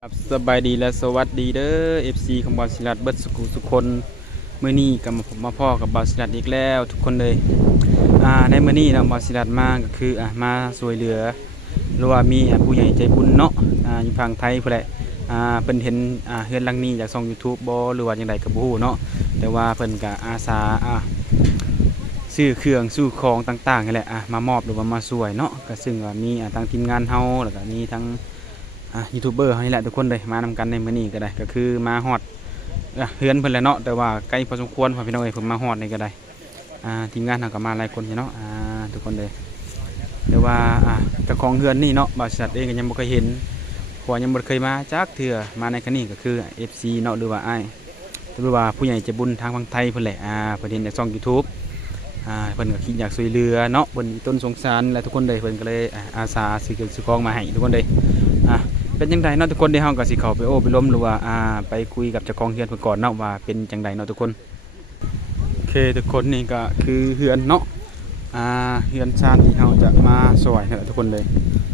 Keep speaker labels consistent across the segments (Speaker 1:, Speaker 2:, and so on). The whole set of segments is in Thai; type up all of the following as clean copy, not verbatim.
Speaker 1: ครับสบายดีและสวัสดีเด้อ FC ของบอลศิลัดเบิดสุขุทุกคนมื้อนี้ก็มาพ่อกับบอลศิลัดอีกแล้วทุกคนเลยในมื้อนี้เนาะบอลศิลัดมาก็คือมาช่วยเหลือหรือว่ามีผู้ใหญ่ใจบุญเนาะอยู่ฝั่งไทยพุ่นแหละเพิ่นเห็นเฮือนหลังนี้จากช่อง YouTube บ่หรือว่าจังไดก็บ่ฮู้เนาะแต่ว่าเพิ่นก็อาสาซื้อเครื่องซื้อของต่างๆนี่แหละมามอบหรือว่ามาช่วยเนาะก็ซึ่งว่ามีทางทีมงานเฮาแล้วก็มีทั้งยูทูบเบอร์นี่แหละทุกคนเลยมานำกันในมื้อนี้ก็ได้ก็คือมาฮอดเฮือนเพิ่นแหละเนาะแต่ว่าใกล้พอสมควรพี่น้องเอ้ยเพิ่นมาฮอดนี่ก็ได้ทีมงานเฮาก็มาหลายคนอยู่เนาะทุกคนเลยแต่ว่าเจ้าของเฮือนนี่เนาะบริษัทเองก็ยังบ่เคยเห็นเพราะยังบ่เคยมาจักเทื่อมาในครั้งนี้ก็คือ FC เนาะหรือว่าผู้ใหญ่ใจบุญทางฝั่งไทยเพิ่นแหละเพิ่นเห็นจากช่อง YouTube เพิ่นก็คิดอยากช่วยเหลือเนาะเพิ่นมีต้นสงสารและทุกคนเลยเพิ่นก็เลยอาสาซื้อเครื่องซื้อของมาให้ทุกคนเลยเป็นจังไดเนาะทุกคนได้เฮาก็สิเข้าไปโอ้ไปล้มหรือว่าไปคุยกับเจ้าของเฮือนเพิ่นก่อนเนาะว่าเป็นจังไดเนาะทุกคนโอเคทุกคนนี่ก็คือเฮือนเนาะเฮือนชาติที่เฮาจะมาสวยให้ทุกคนเลย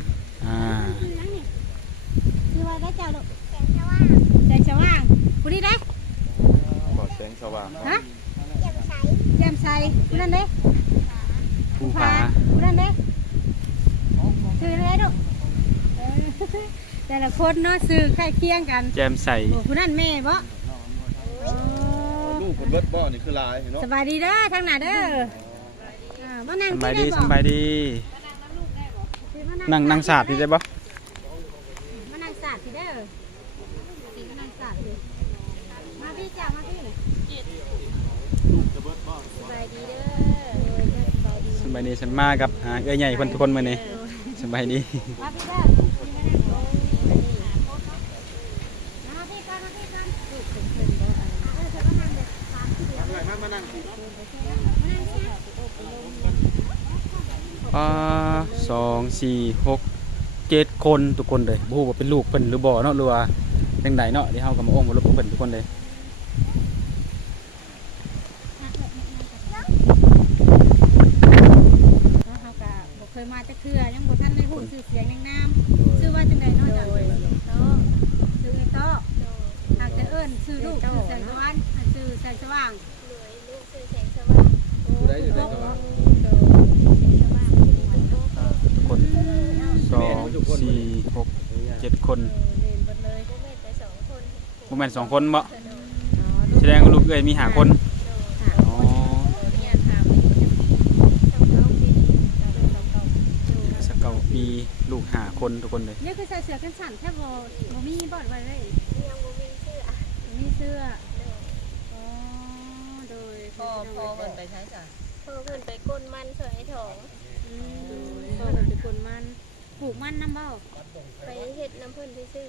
Speaker 2: คือว่าได้เจ้าลูกแสงสว่างผู้นี้ได้
Speaker 1: บ่แสงสว่าง
Speaker 2: ฮะแจ่มใสผู้นั้นเด้
Speaker 1: ผู้พา
Speaker 2: ผู้นั้นเด้ชื่ออะไรลูกแต่ละคนเนาะชื่อใกล้เคียงกัน
Speaker 1: แจ่มใส
Speaker 2: ผู้นั้นแม่บ่
Speaker 3: ลูกคนเบิดบ่นี่คือลายเนาะ
Speaker 2: สบายดีเด้อทางหน้าเด้อบ่นั่ง
Speaker 1: สบายดีสบายดีนั่งสาดที่ได้บ่
Speaker 2: มานั่งสาดที่เด้อมานั่งสาดดิมาพี่จ้ามาพี่สบายดีเด้อ
Speaker 1: สบายดีฉันมากับเอ้ยใหญ่คนทุกคนมื้อนี้สบายดี
Speaker 2: มาพี่เด้อ
Speaker 1: 2 4 6 7 คนทุกคนเลยบ่ฮู้ว่าเป็นลูกเพิ่นหรือบ่เนาะหรือว่าจังไดเนาะเดี๋ยวเฮาก็มาโอ้มาลบเพิ่นทุกคนเลย
Speaker 2: เคยมาจะเทื่อยังบ่ทันได้ฮู้ชื่อเสียงนามชื่อว่าจังไดเนาะจ้ะชื่อไอ้โตหากจะเอิ้นชื่อลูกชื่อแสงสว่างชื่อแสงสว่างลูกชื่อแสงสว่าง
Speaker 3: ผู้ใดอยู่แสงสว่าง
Speaker 1: ทุกคน2 4 6 7 คนบ่แม่น2 คนบ่แสดงว่าลูกเอ้ยมี5 คนปีลูก5 คนทุกคนเลย
Speaker 2: นี่คือใส่เสื้อกันสั่นแค่บ่มีบ่อนไว้เลยยังบ่มีเสื้อโดย
Speaker 4: พ่อเพิ่นไปใช้จ้ะ
Speaker 5: พ่อเพิ่นไปก้นมันสวยให้ท้อง
Speaker 2: พ่อเพิ่นไปก้นมันปลูกมันน้ำเบ้า
Speaker 5: ไปเฮ็ดน้ำเพิ่นซื่อ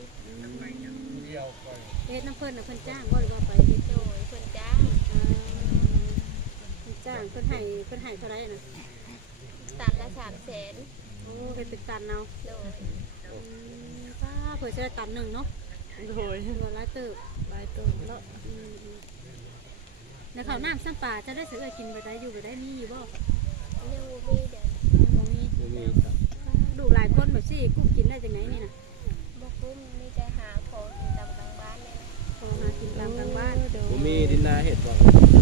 Speaker 2: เฮ็ดน้ำเพิ่นน่ะเพิ่นจ้างบ่หรือว่าไป
Speaker 5: โดยเพิ่นจ้าง
Speaker 2: เพิ่นให้เท่าไหร่น่ะ
Speaker 5: ตันละ300,000
Speaker 2: โอ้เฮ็ดเป็นตันเอา
Speaker 5: โดย
Speaker 2: ป้าเพิ่นจะได้ตันหนึ่งเนาะ
Speaker 4: โดย
Speaker 2: หลายเติบเนาะแล้วข้าวน้ำซ้ำปลาจะได้ซื้อกินไปได้อยู่ไปได้มีอยู่บ่
Speaker 5: ยังบ่มีเด้อ
Speaker 2: บ่มีดูหลายคนแบบสิกุ้งกินได้จังไหนนี่น่ะ
Speaker 5: บ่คุ้มมีแต่หาของกินตามกลางบ้านนี่
Speaker 2: พอหากินตามกลางบ้าน
Speaker 3: บ่มีดินนาเฮ็ดบ่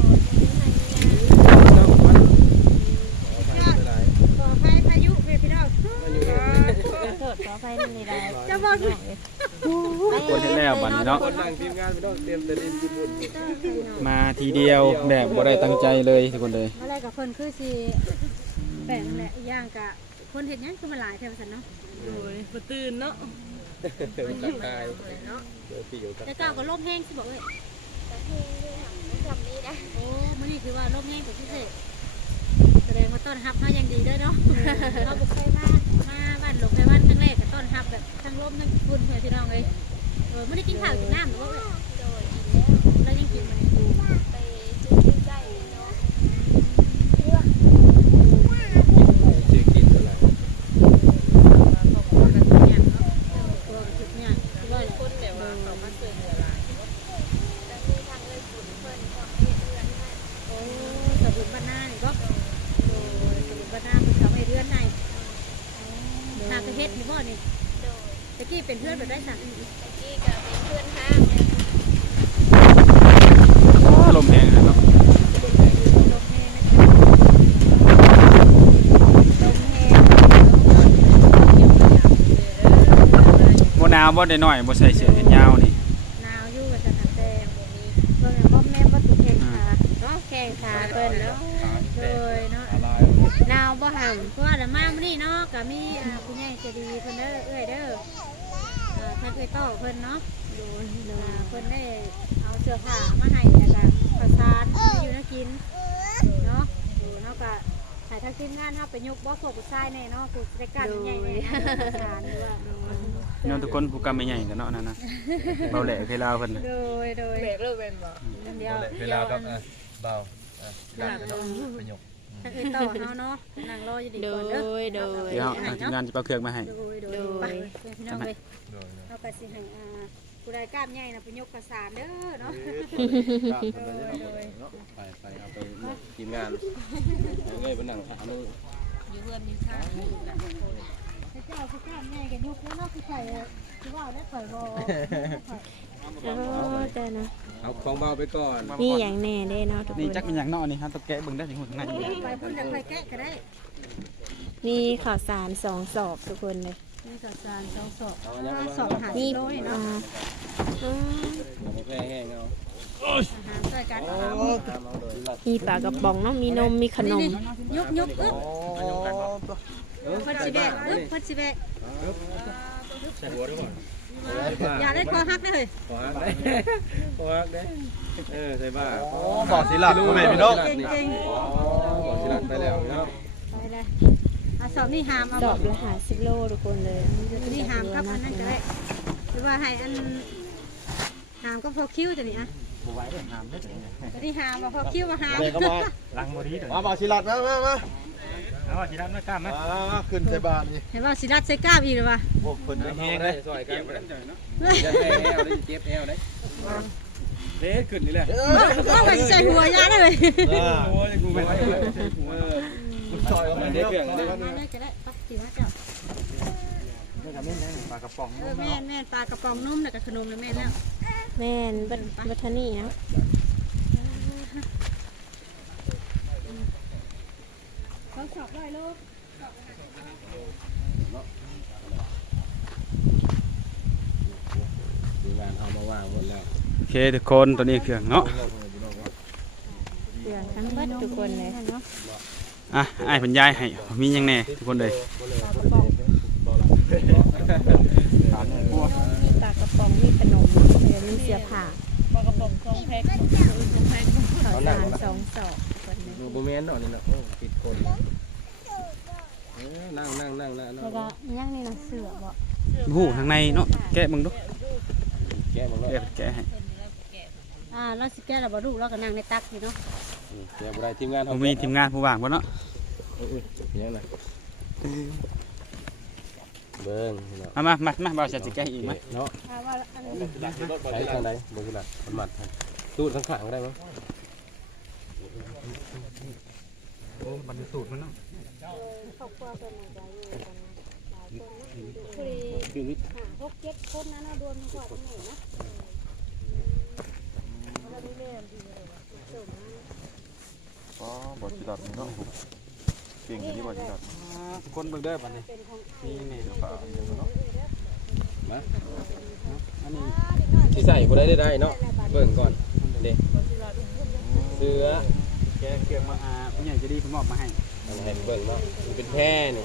Speaker 2: ขอพายุพี่น้อง
Speaker 4: ขอไฟนี่ได้
Speaker 2: จะบอก
Speaker 1: คนที่แล้วบัดนี้เนาะ
Speaker 3: คนนั่งทีมงานพี่น้องเตรียมแต่ดินญี่ปุ่น
Speaker 1: มาทีเดียวแบบบ่ได้ตั้งใจเลยทุกคนเลย
Speaker 2: อะไรกับเพิ่นคือสิแปลงแหละย่างกะคนเฮ็ดหยังคือมันหลายแถวซั่นเนาะ
Speaker 4: โอ้ยบ่ตื่นเนาะ
Speaker 3: ตายเนาะ
Speaker 2: แต่ก้าวก็ลมแห้งสิบอกเอ้ย
Speaker 5: แต่เฮงอยู่หั่นทำนี้ได้
Speaker 2: โอ้มื้อนี้คือว่าลมแห้งเป็นพิเศษแสดงว่าต้อนรับมาอย่างดีด้วยเนาะเราบุกไปมาบ้านหลงไปบ้านครั้งแรกก็ต้อนรับแบบทั้งลมทั้งฝุ่นเพื่อนพี่น้องเลยไม่ได้กินข้าวกินน้ำหรือว่า
Speaker 5: โดยกิน
Speaker 2: แล้วยังกินมัน
Speaker 5: ไปซื้อใกล้เนาะ
Speaker 3: ชื่อกินอะไร
Speaker 2: ตัวกันเนี่ยตัวกันเนี่ยว่า
Speaker 4: คนแบบว่าเขามาช่วยเหลือหลาย
Speaker 5: แต่มีทางเอ้ยฝุ่นเพิ่นก็เฮ็ดเรือนให้
Speaker 2: โอ้สบุนบ้านหน้านี่ก็โอ้สบุนบ้านหน้าเป็นเขาให้เรือนในหากระเฮ็ดนี่บ่นี่ตะกี้เป็นเป็นเพื่อนแบบได้สั่ง
Speaker 5: ตะกี้ก็เป็นเพื่อนห้างเลย
Speaker 1: ลมแรงนะเนาะ
Speaker 2: ลมแห้งนะจ๊ะลมแห้ง
Speaker 1: บ่หนาวบ่ได้น้อยบ่ใส่เสื้อแขนยาวนี่
Speaker 2: หนาวอยู่กับจันทร์แดงเบิ่งบ่แม่บ่ตุกแข้งขาเนาะแข้งขาเพิ่นเนาะเลยเนาะ
Speaker 3: อะไร
Speaker 2: หนาวบ่ห่ำเพราะว่าเดี๋ยวมามื้อนี้เนาะก็มีผู้ใหญ่ใจดีเพิ่นเด้อเอ้ยเด้อท่านเอ้ยต่อเพิ่นเนาะดูเพิ่นได้เอาเสื้อผ้ามาให้แล้วก็ข้าวสารอยู่นะกินเนาะอยู่เนาะก็ให้ทางทีมงานเฮาไปยกบ่พวกผู้ชายแน่เนาะผู้จัดการใหญ่แน่ข้าวสารหรือว่า
Speaker 1: เนาะทุกคนผู้กำไม่ใหญ่กันเนาะนั่นน่ะเบาแหล่เคยลาวเพิ่นน่ะ
Speaker 2: โดย
Speaker 4: เบรกเลยเป็นบ่
Speaker 2: เดียว
Speaker 3: เวลาครับเบาลากเนาะประโยค
Speaker 2: ทางเอ้ยต่อเฮาเนาะนั่งรออยู่ดี
Speaker 4: โด
Speaker 2: ก่อนเด้อ
Speaker 4: ยโดย
Speaker 1: เดี๋ยวทางทีมงานจะเอาเครื่องมาให้
Speaker 2: โดยไปพี่น้องเลยเราก็สิให้ผู้ใดกล้ามใหญ่นะไปยกกระสานเด้อเนาะ
Speaker 3: ไปเอาไปทีมงานเลยไปนั่งถามเลย
Speaker 4: อยู่เพื่อนมีค่า
Speaker 2: เจ้าผู้กล้ามใหญ่กันยกแล้วเนาะคือไข่คือว่าได้ไข่บ่
Speaker 4: โอ้แต่นะ
Speaker 3: เอาของเบาไปก่อน
Speaker 4: มีอย่างแน่เด้เนาะทุก
Speaker 1: นี่
Speaker 4: คน
Speaker 1: จักเป็นหยังเนาะนี่ฮะตะแกะเบิ่งได้ถึงข้างใน
Speaker 2: ไปพุ่นจะไข่แกะก็ได้
Speaker 4: มีข่าวสาร2 สอบทุกคนเลย
Speaker 2: มีกระสาน2 สอบหา
Speaker 4: มี
Speaker 2: โลเนาะ
Speaker 3: เอาไปแห้งเอา
Speaker 2: อาหารใส่กัน
Speaker 4: มีปลากระป๋องเนาะมีนมมีขนม
Speaker 2: ยกอึ๊บเพิ่นสิแบกอึ๊บเพิ่นสิแบก
Speaker 3: ใส่หัวด้วยก่อน
Speaker 2: อย่าได้คอหักได้เลย
Speaker 3: ขอฮักได้ขอฮักได้ใส่บ้า
Speaker 6: บอกสิหลักแม่พี่น้อง
Speaker 2: เก่ง
Speaker 3: บอกสิหลักไปแล้วเนาะ
Speaker 2: ๆไปเลยสอบนี่หามเอา
Speaker 4: ส
Speaker 2: บ่
Speaker 4: อบละ50 โลทุกคนเลย
Speaker 2: นี่หามกับอันนั้นก็ได้หรือว่าให้อันหามก็พอคิ้วตัวนี้อ่ะนี่หามว่าพอคิ้วมาหาม
Speaker 6: แม่ก็มา
Speaker 1: ลังบ่ดีเด้อ
Speaker 6: มาบอกสิหลักมา
Speaker 1: เอาสิรับมากล้ามา
Speaker 6: ขึ้นใส่บ้านนี่
Speaker 2: เห็นว่าสิรัดใส่ก้าบอีกหรือวะ
Speaker 6: พวกเพิ่น
Speaker 3: แห้งได้ซอยกันจะแห้งได้เจ็บแอวได้เละขึ้นนี่แหละ
Speaker 2: ก็ไปใส่หัวยาได้เลย
Speaker 3: โอ้ยกูไม่ไหวเลย
Speaker 6: ซอยมัน
Speaker 3: เด็
Speaker 6: เด็
Speaker 3: ก
Speaker 6: ก
Speaker 3: เพียง
Speaker 2: มาได้ก็ได้ปักสิว่าเจ้า
Speaker 1: ปลากระป๋อง
Speaker 2: แม่ปลากระป๋องนุ่มแล้วก็ขนมเลยแม่แล้ว
Speaker 4: แม่นบัทนี่นะ
Speaker 2: เขาสอบได้ลูก
Speaker 3: ทีมงานเอามาวางหมดแล้ว
Speaker 1: โอเคทุกคนตัวนี้เครื่องเนาะ
Speaker 4: เรื่องทั้งเบิดทุกคนเลย
Speaker 1: อ่ะอ้ายเพิ่นย้ายให้มีหยังแน่ทุกคนเลย
Speaker 4: มีปลากระป๋องมีขนมเดี๋ยวมีเสื้อผ้าปลากระป๋อง2 แพ็คข่าวสาร2 สอบคนเลย
Speaker 3: ดูโมเมนต์หน่อยนี่นะโอ้ปิดคนนั่ง
Speaker 2: แล้วก็ยังนี่นะเสือบ่
Speaker 1: ฮู้ข้างในเนาะแกะเบิ่งดู
Speaker 3: แก้มึงแล้ว
Speaker 1: แกะให้
Speaker 2: แล้วสิแก้เราบ่รู้เราก็นั่งในตักอยู่เนาะ
Speaker 3: แก้บ่ได้ทีมงาน
Speaker 1: ผมมีทีมงานผู้ว่างบ่เนาะ
Speaker 3: ยังไงเบิ้ง
Speaker 1: มาบ่าวสิแกะอีกมั้ย
Speaker 3: เนาะ
Speaker 2: ว่าอันนี้
Speaker 3: ใช้ทางใดบนกระดาษมัดตู้ข้างๆก็ได้มั้ง
Speaker 1: โอ้มันสูตรมันเนาะ
Speaker 2: ครอบครัวเพิ่นน่ะจะอยู่กันหลายคนนะพวก6-7คนนะเนาะรวมทั้งครอบครัวทั้งหมดนะ
Speaker 6: อ๋อบอกสิหลักนี่เนาะเก่งที่บอกสิหลัก
Speaker 1: ทุกคนเบิ่งเด้อบัดนี้นี่นี่เดี๋ยวฝากเนาะ
Speaker 3: มา
Speaker 1: อันนี้
Speaker 3: ที่ใส่บ่ได้เนาะเบิ่งก่อนเด็กเสือ
Speaker 1: แกะเครื่องมาผู้ใหญ่ใจะดีเพิ่นมอบมาให้
Speaker 3: เห็นเบิ่งเนาะมันเป็นแพร่นี่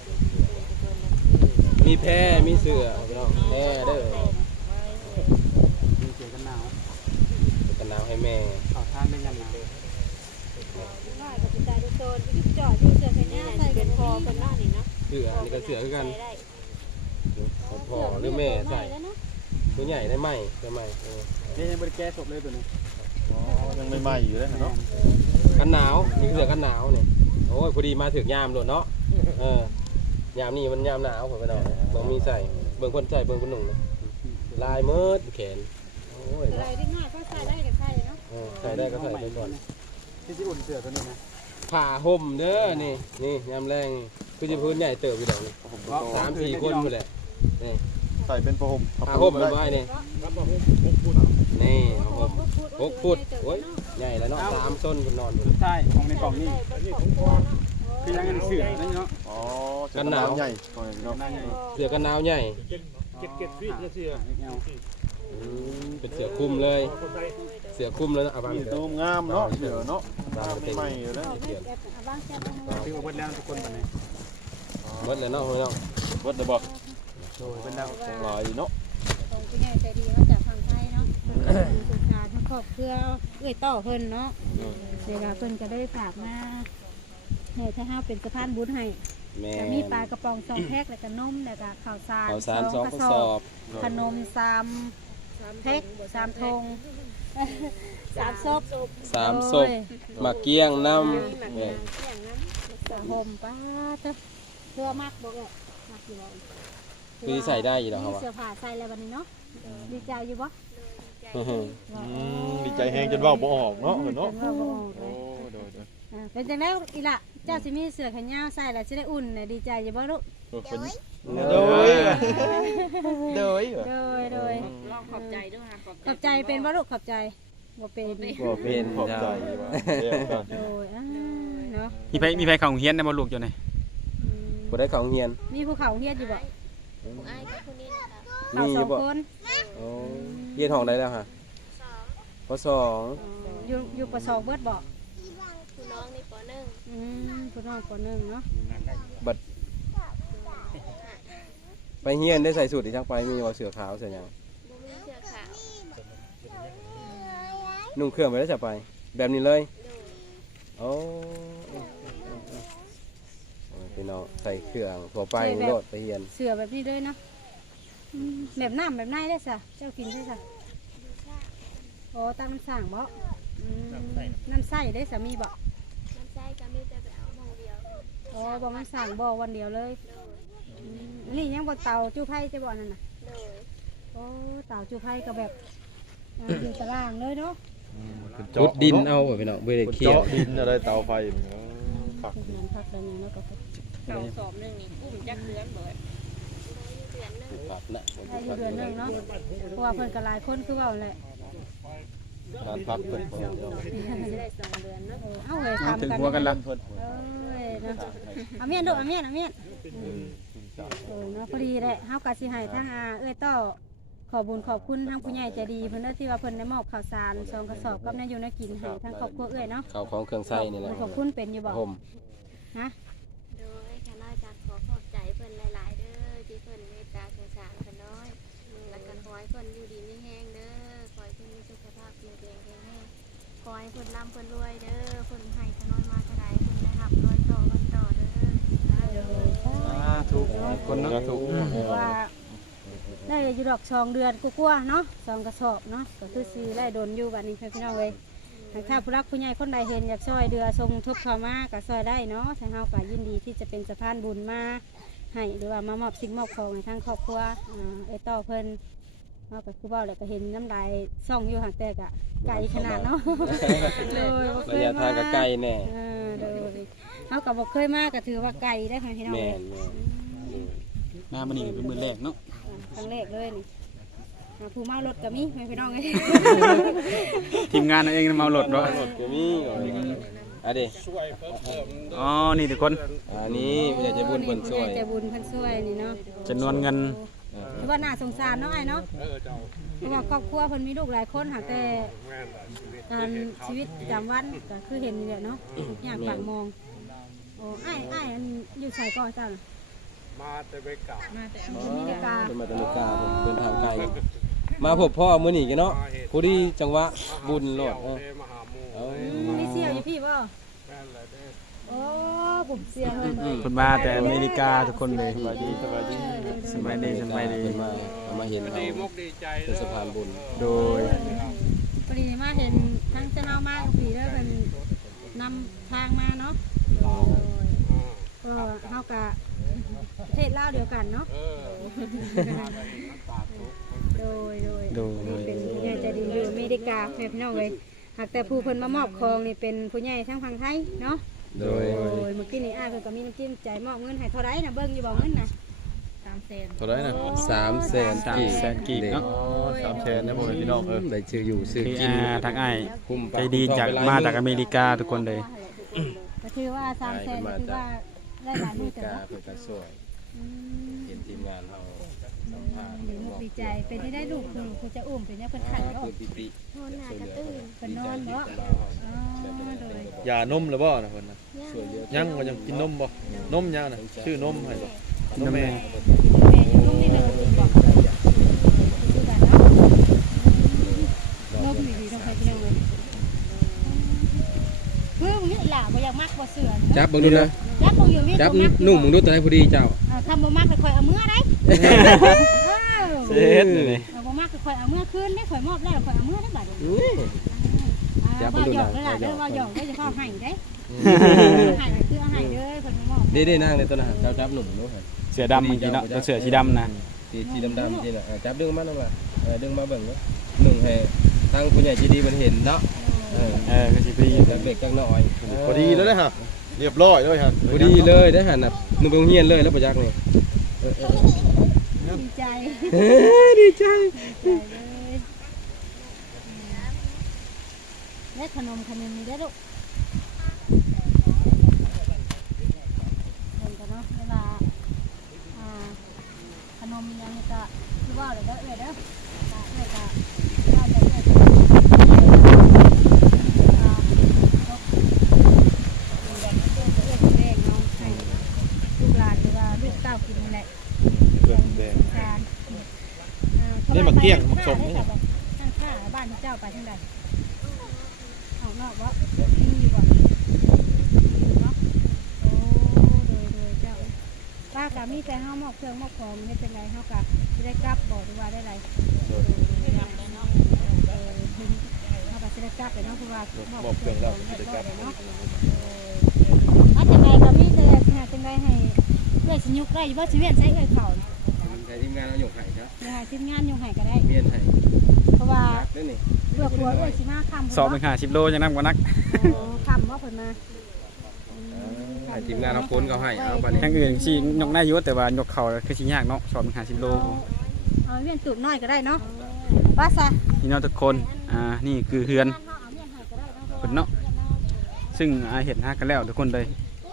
Speaker 3: มีแพร่มีเสือพี่น้องแพร่เด้อ
Speaker 1: มีเสียกันหนาว
Speaker 3: กันหนาวให้แม่
Speaker 1: เข้าทางได้ยังหนาว
Speaker 2: น้อยก็สิตายดูโซนอยู่จ่ออยู่เสือแค่นี้ใส่เป็นพอเพิ่นเนาะนี่เนาะ
Speaker 3: เสือนี่ก็เสือคือกันพ่อหรือแม่ใส่ตัวใหญ่ได้ไหมได้ไหม
Speaker 1: นี่ยังบ่ได้แกะศพเลยตัวนี้
Speaker 6: อ๋อยังไม่ไหม้อยู่เลยเนาะ
Speaker 3: กันหนาวนี่คือเสือกันหนาวเนี่ยโอ้ยพอดีมาถึงยามโดดเนาะยามนี่มันยามหนาวผมไปหน่อยเบิ่งมีใส่เบิ่งคนใส่เบิ่งคนหนุ่มลายมืดแขนโอ้ย
Speaker 2: อะไรที่ง่ายก็ใส่ได้ก็ใส่เนาะ
Speaker 3: ใส่ได้ก็ใส่ไปก่อน
Speaker 1: ที่สิอุ่นเสื้อตัวนี้นะ
Speaker 3: ผ่าห่มเด้อนี่ยามแรงคือจะพื้นใหญ่เติบอยู่ดอกนี่3-4 คนอยู่แหละนี่
Speaker 6: ใส่เป็นผ้าห่ม
Speaker 3: ผ้าห่มมันไว้นี่นี่6 ฟุตโอ้ยใหญ่แล้วเนาะ3ต้นคุณนอนอยู่
Speaker 1: ใช่ของในกล่องนี่คือยังเสือนั่นเนาะ
Speaker 6: อ๋อกันหนาวใหญ่ก่อนเนาะ
Speaker 3: เสือกันหนาวใหญ่
Speaker 1: 7ฟีตเสือ
Speaker 3: เป็นเสือคลุมเลยเสือคลุมแล้วเอาบาง
Speaker 6: ตัวงามเนาะเสือเนาะใหม่เลย
Speaker 1: ถือว่าเบิดแล้วทุกคนบัดนี้
Speaker 3: เบิดเลยเนาะเนาะ
Speaker 6: เบิดได้บ่
Speaker 1: โดยเบิดแล้ว
Speaker 6: หลายเนาะ
Speaker 2: ของผู้ใหญ่ใจดีมาจากฝั่งไทยเนาะสุขการทั้งครอบครัวเอ้ยต่อเพิ่นเนาะเวลาเพิ่นก็ได้ฝากมาให้ถ้าเฮาเป็นสะพานบุญให้
Speaker 3: แม่
Speaker 2: จะมีปลากระป๋อง2แพ็คแล้วก็นมแล้วก็ข้าวสาร
Speaker 3: ข้าวสาร2กระสอบ
Speaker 2: ขนม3แพ็ค3ธง3ซบ
Speaker 3: 3ศพมาเกี้ยงน้ำแม่
Speaker 2: ห่มป้าเถอะเสื้อมากบ่แกมักอยู่บ่
Speaker 3: คือใส่ได้อยู่แล้วครับ
Speaker 2: มีเสื้อผ้าใส่แล้ววันนี้เนาะดีใจอยู่บ่
Speaker 6: ดีใจแฮงจนว่าบ่ออกเนาะเนาะ
Speaker 2: เป็นว่าบ่ออกเล
Speaker 6: โอ้
Speaker 2: ย
Speaker 6: โดย
Speaker 2: เป็นจังได๋อีหล่ะเจ้าสิมีเสื้อแขนยาวใส่แล้วสิได้อุ่นน่ะดีใจอยู่บ่ลูก
Speaker 6: คนโดยโดย
Speaker 2: โดย
Speaker 5: ขอบใจด้วยค่ะ
Speaker 2: ขอบใจเป็นบ่ลูกขอบใจบ่เป็น
Speaker 3: บ่เป็น
Speaker 6: ขอบใจว่าเดี๋ยวกัน
Speaker 2: โดยเนาะ
Speaker 1: มีไผเข้าโรงเรียนได้บ่ลูกอยู่นี่
Speaker 3: บ่ได้เข้าโรงเรียน
Speaker 2: มีภูเขาเฮียดอยู่บ่
Speaker 5: ผู้อ้ายกับผู้นี้นะคะ
Speaker 2: เขา
Speaker 3: มี
Speaker 2: สอง
Speaker 3: บ่
Speaker 2: คน
Speaker 3: โอ้เรียนห้องใดแล้วฮะป
Speaker 2: อยู่ปสองเบิดบ่
Speaker 5: ผู้น้องนี่ป
Speaker 2: ผู้น้องปหนึ่งเนาะ
Speaker 3: .2 บัดไปเฮียนได้ใส่สูทอีจังไปมีว่าเสื้อขาวเสื้อหยัง
Speaker 5: .1 บ่มีเสื้อขาว
Speaker 3: นุ่งเครื่องไปแล้วจะไป แบบนี้เลย
Speaker 5: โดย
Speaker 3: โอ้พี่น้องใส่เครื่องทั่วไปโลดไปเฮียน
Speaker 2: เสือแบบนี้ด้วยเนาะแบบน้ำแบบไหนได้สะเจ้ากินได้สะโอ้ตั้งน้ำสั่งบ่น้ำใส่ได้สามีบ่
Speaker 5: น้ำใจก็มีแต่ไปเอาหม้องเดียว
Speaker 2: โอ้บ่มันสั่งบ่วันเดียวเลย
Speaker 5: โดย
Speaker 2: อันนี้ยังบ่เตาจูไผ่จะบ่นั่นน่ะ
Speaker 5: โดย
Speaker 2: โอ้เตาจูไผ่ก็แบบอยู่ตารางเลยเนาะ
Speaker 3: ขุดดินเอาไว้พี่น้องบ่ได้เคี่ยว
Speaker 6: เจาะดินอะไรเตาไฟฝัก
Speaker 2: เป็นเหมือนพักอะไรอย่างเงี้ยก็
Speaker 5: เขาสอบหนึ่งนี่กุ้มจักเดือนเบิดเดือนหนึ่ง
Speaker 3: ครับนะ
Speaker 2: ได้อยู่เดือนหนึงเนาะเพราะว่าเพิ่นก็หลายคนคือเว้าแหละ
Speaker 3: การพักเพิ่น
Speaker 5: ได้2 เดือนเนาะ
Speaker 2: เอาเฮ้ยทำ
Speaker 1: ถึง
Speaker 2: กัน
Speaker 1: หัวกันละ
Speaker 2: เอ้ยเนาะเอาเมียนดูเอาเมียนเนาะพอดีแหละเฮาก็สิให้ทั้งเอ้ยต่อขอบุญขอบคุณทั้งผู้ใหญ่ใจดีเพิ่นที่ว่าเพิ่นได้มอบข้าวสาร2กระสอบกับนายอยู่นายกินให้ทั้งครอบครัวเอ้ยเนาะ
Speaker 3: ข้าวของเครื่องใช้นี่แหละ
Speaker 2: ขอบคุณเป็นอยู่บ่
Speaker 3: ห่ม
Speaker 2: ฮะ
Speaker 5: โดยข้าน้อยก็ขอบใจเพิ่นหลายๆเด้อที่เพิ่นเมตตาสงสารข้าน้อยแล้วก็ขอให้เพิ่นอยู่ดีมีแรงเด้อขอให้เพิ่นมีสุขภาพแข็งแรงขอให้เพิ่นร่ำเพิ่นรวยเด้อเพิ่นให้ข้าน้อยมาเท่าใดเพิ่นได้รับรอยต่อกันต่อเด้อ
Speaker 1: ถูกคนเนาะถูก
Speaker 2: คือว่าได้อยู่ดอก2เดือนกว่าๆเนาะ2กระสอบเนาะก็คือสิไล่โดนอยู่บัดนี้พี่น้องเว้ยถ้าผู้รักผู้ใหญ่คนใดเห็นอยากช่วยเดือทรงทุบเข้ามาก็ช่วยได้เนาะทางเฮาก็ยินดีที่จะเป็นสะพานบุญมาให้หรือว่ามามอบสิ่งมอบของให้ทางครอบครัวไอ้ต่อเพิ่นเฮาก็คือเว้าแล้วก็เห็นน้ำลายส่องอยู่ห่างแต่ก็ไกลขนาดเนาะโดยบ่เค
Speaker 3: ระ
Speaker 2: ย
Speaker 3: ยะทางก็ใกล้แน่
Speaker 2: โดยเฮาก็บ่เคยมาก็ถือว่าไกลได้ค่ะพี่น้อง
Speaker 3: แม่
Speaker 2: เอ้ย
Speaker 3: น
Speaker 1: มามื้อนี้เป็นมื้อแรกเนาะ
Speaker 2: ครั้งแรกเลยนี่ผู้เมารถก็มีแม่พี่น้องเอ้ย
Speaker 1: ทีมงานเอาเองเมารถเนาะ
Speaker 3: ก็มีอ่ะดิ
Speaker 1: อ๋อนี่ทุกคน
Speaker 3: อันนี้ผู้ใหญ่ใจบุญเพิ่นช่วย
Speaker 2: ใจบุญเพิ่นช่วยนี่เนาะ
Speaker 1: จำนวนเงิน
Speaker 2: คือว่าน่าสงสารเนาะไอ้เนาะเพราะว่าครอบครัวเพิ่นมีลูกหลายคนหาแต่การชีวิตประจำวันก็คือเห็นนี่แหละเนาะอย่างปากมองโอ้อ้ายอันอยู่ไสก่อนจ้า
Speaker 5: มาแต่
Speaker 2: อเมริกา
Speaker 3: เป็นมาตะลุกาผมเดินทางไกลมาพบพ่อมื้อนี้กันเนาะพอดีจังหวะบุญโลดเอา
Speaker 2: มีเสี่ยวอยู่พี่บ่โอ้ผมเสี่ยวเลย
Speaker 1: เพิ่นมาแต่อเมริกาทุกคนเลย
Speaker 6: สบายดีสบายดี
Speaker 1: สบายดีสบายดี
Speaker 3: เพิ่นมาเอามาเห็นเราเป็นสะพานบุญ
Speaker 1: โดย
Speaker 2: พอดีมาเห็นทั้งเจ้าเนามาพี่แล้วเพิ่นนำทางมาเนาะก็เฮาก็ประเทศลาวเดียวกันเนาะโดยเป็นผู้ใหญ่ใจดีอยู่อเมริกาแม่พี่น้องเลยหากแต่ผู้เพิ่นมามอบของนี่เป็นผู้ใหญ่ทั้งฝั่งไทยเนาะ
Speaker 3: โดย
Speaker 2: โอ้ยเมื่อกี้นี่อ้ายเพิ่นก็มีน้ำจิ้มใจมอบเงินให้เท่าไรนะเบิ่งอยู่บ่เงินน่ะ
Speaker 5: 30,000
Speaker 2: 300,000
Speaker 3: เท่าไหร่นะ300,000
Speaker 1: 300,000 กีบเนาะ
Speaker 6: อ๋อ300,000นะพ่อแม่พี่น้อง
Speaker 3: ได้ชื่ออยู่ชื่อ
Speaker 1: คือ
Speaker 3: กิน
Speaker 1: ทางอ้าย
Speaker 3: คุ้ม
Speaker 1: ใจดีจากมาจากอเมริกาทุกคนเลย
Speaker 2: ก็คือว่า300,000ก็คือว่าได้หลายมื้อเติบ
Speaker 3: เพื่อการช่วยเห็นทีมงานเราสัมภาษณ์
Speaker 2: ดีมุกดีใจเป็นที่ได้ลูกคือจะอุ้มเป็นเนี่ยเพิ่นขันเนาะ
Speaker 3: คือปิติ
Speaker 5: โทษหน้ากระตื้น
Speaker 2: เพิ่นนอนบ่อ๋อโดย
Speaker 6: ยานมหรือบ่นะเพิ่นน่ะ
Speaker 3: ช่วยเยอะ
Speaker 6: ยังว่ายังกินนมบ่นมยังน่ะชื่อนมให้บ่นมแม่
Speaker 2: แม่ยังลูกนี่เลยบอกคือกันเนาะนมดีๆต้องไปเร็วเลยคือมึงนี่ล่ะบ่อยากมักบ่เสือ
Speaker 3: จับเบิ่งดูนะ
Speaker 2: จับบ่อยู่มี
Speaker 3: จับนุ่มมึงดูตัวไหนพอดีเจ้า
Speaker 2: ถ้าบ่มักก็ค่อยเอาเมื่อได้
Speaker 1: เฮ็ดเลย
Speaker 2: บ่มักก็ค่อยเอาเมื่อคืนได้ค่อยมอบแล้วค่อยเอาเมื่อได้บัดนี้ ว่าหยอกแล้วล่ะเด้อว่าหยอกได้จะเข้าให้ได้ให้คือเอาให้เด้อคนมอบ
Speaker 3: ได้นั่งในตัวน่ะเจ้าจับหนุ่มดูฮะ
Speaker 1: เสือดำเมื่อกี้เนาะตัวเสือสีดำนะ
Speaker 3: สีดำๆนี่น่ะจับดึงมาหน่อยดึงมาเบิ่งเนาะหนึ่งให้ทางผู้ใหญ่ใจดีมันเห็นเนาะ
Speaker 1: ก็สิพอดี
Speaker 3: จับเด็กจังน้อย
Speaker 6: พอดีแล้วนะฮะเรียบร้อยเลยฮะ
Speaker 3: พอดีเลยได้หันน่ะนุ่มโรงเรียนเลยแล้วประจักษ์นี่
Speaker 2: ดีใจ
Speaker 3: ดีใจ
Speaker 2: และขนมมีได้ลูกเห็นกันเนาะเวลาขนมยังก็คือว่าเลยเด้อเด้อก็ว่าจะเด้อลูกหลานหรือว่าลูกเต้ากินนี่แหละ
Speaker 6: เบิ่งแดง นี่มาเกี้ยงมาส่งนี่
Speaker 2: ทางข้าบ้านที่เจ้าไปทางใดออกนอกวะมีอยู่บ่เนาะโอ้โดยเจ้าป้ากะมีแต่ห้ามอกเครื่องมอกของไม่เป็นไรเฮากะจะได้กลับบอกหรือว่าได้ไรเฮากะจะได้กลับไปเนาะเพราะว่า
Speaker 6: บอกเครื่องแล้วจะกลับ
Speaker 2: เนาะจังไดก็มีแต่จังไดให้เพื่อสิยุกได้อยู่บ่สิเวียนใช้เอ้ยเขา
Speaker 3: ใช้ทีมงานเราหยกไห้ครับ
Speaker 2: อย่าให้ทีมงานอยู่ให้ก็ได้
Speaker 3: เมียนไห้
Speaker 2: เพราะว่า
Speaker 3: นั่นนี่
Speaker 2: เพื่อกลัวเอ้ยสิมาค่ำ
Speaker 1: สอบเป็น50 โลยังนำกว่านัก
Speaker 2: ค่ำว่าเพิ่นมา
Speaker 3: ให้ทีมงานเราค้นเขาให้เอาบัดนี้
Speaker 1: ทางอื่นสิยกได้อยู่แต่ว่ายกเข่าคือสิยากเนาะสอบเป็น50 โล
Speaker 2: เอาเวียนตูบน้อยก็ได้เนาะว่าซะ
Speaker 1: นี่เนาะทุกคนนี่คือเฮือนเพิ่นเนาะซึ่งเห็นหากันแล้วทุกคนเลย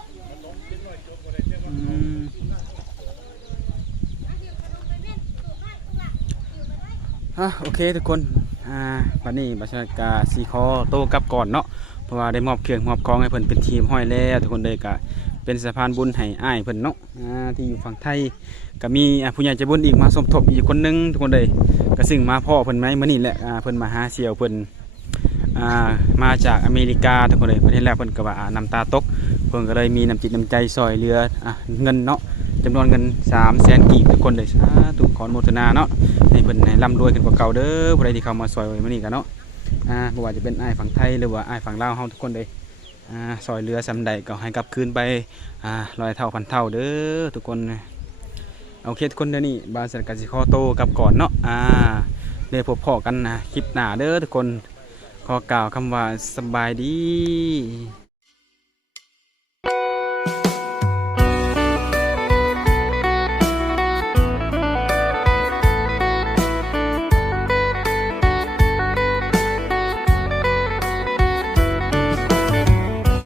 Speaker 1: โอเคทุกคนวันนี้บัชกาซีคอโตกลับก่อนเนาะเพราะว่าได้มอบเครื่องมอบของให้เพิ่นเป็นทีมห้อยแล้วทุกคนเลยก็เป็นสะพานบุญให้อ้ายเพิ่นเนาะที่อยู่ฝั่งไทยก็มีผู้ใหญ่ใจบุญอีกมาสมทบอีกคนนึงทุกคนเลยก็ซึ่งมาพ่อเพิ่นไหมมื้อนี้แหละเพิ่นมาหาเสี่ยวเพิ่นมาจากอเมริกาทุกคนเลยประเทศแรกเพิ่นก็ว่าน้ำตาตกเพิ่นก็เลยมีน้ำจิตน้ำใจซอยเรือเงินเนาะจำนวนเงิน300,000 กีบทุกคนเลยสาธุขออนุโมทนาเนาะให้เพิ่นให้ร่ำรวยขึ้นกว่าเก่าเด้อผู้ใดที่เข้ามาซอยมื้อนี้กันเนาะบ่ว่าจะเป็นอ้ายฝั่งไทยหรือว่าอ้ายฝั่งลาวเฮาทุกคนเลยซอยเรือซำใดก็ให้กลับคืนไป100 เท่าพันเท่าเด้อทุกคนโอเคทุกคนเดี๋ยวนี้บาสกสิขอโตกลับก่อนเนาะได้พบพ่อกันคลิปหน้าเด้อทุกคนขอกล่าวคำว่าสบายดี